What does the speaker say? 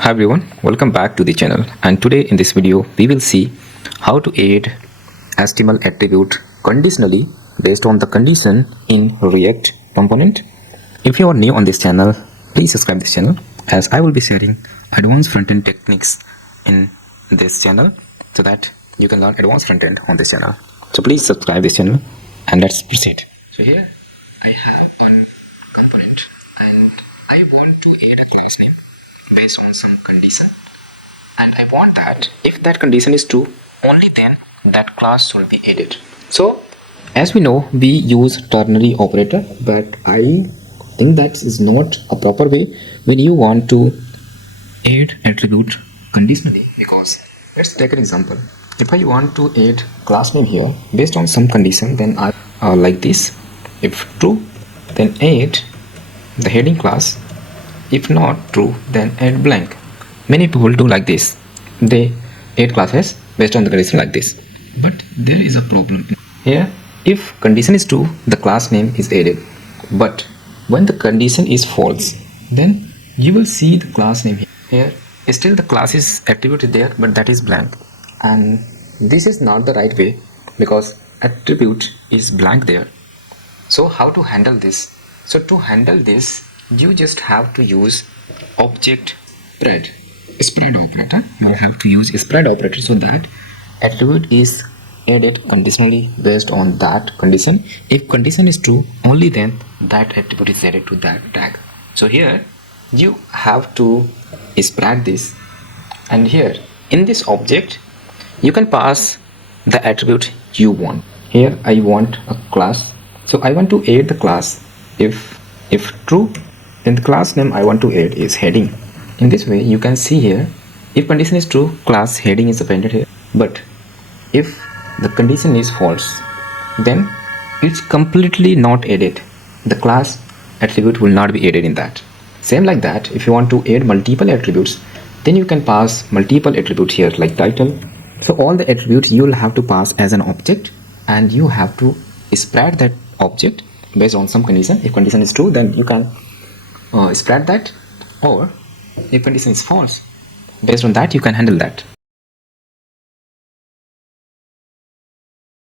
Hi everyone, welcome back to the channel, and today in this video we will see how to add HTML attribute conditionally based on the condition in React component. If you are new on this channel, please subscribe this channel as I will be sharing advanced front-end techniques in this channel so that you can learn advanced front-end on this channel. So please subscribe this channel and let's proceed. So here I have one component and I want to add a class name based on some condition, and I want that if that condition is true, only then that class should be added. So as we know, we use ternary operator, but I think that is not a proper way when you want to add attribute conditionally. Because let's take an example. If I want to add class name here based on some condition, then I like this. If true, then add the heading class. If not true, then add blank. Many people do like this. They add classes based on the condition like this. But there is a problem here. If condition is true, the class name is added. But when the condition is false, then you will see the class name here. Still the class is attribute is there, but that is blank. And this is not the right way because attribute is blank there. So how to handle this? So to handle this, you just have to use object spread operator. You have to use spread operator so that attribute is added conditionally based on that condition. If condition is true, only then that attribute is added to that tag. So here you have to spread this, and here in this object you can pass the attribute you want. Here I want a class, so I want to add the class. If true, then the class name I want to add is heading. In this way you can see here, if condition is true, class heading is appended here. But if the condition is false, then it's completely not added. The class attribute will not be added in that. Same like that, if you want to add multiple attributes, then you can pass multiple attributes here like title. So all the attributes you will have to pass as an object, and you have to spread that object based on some condition. If condition is true, then you can spread that, or if condition is false, based on that you can handle that.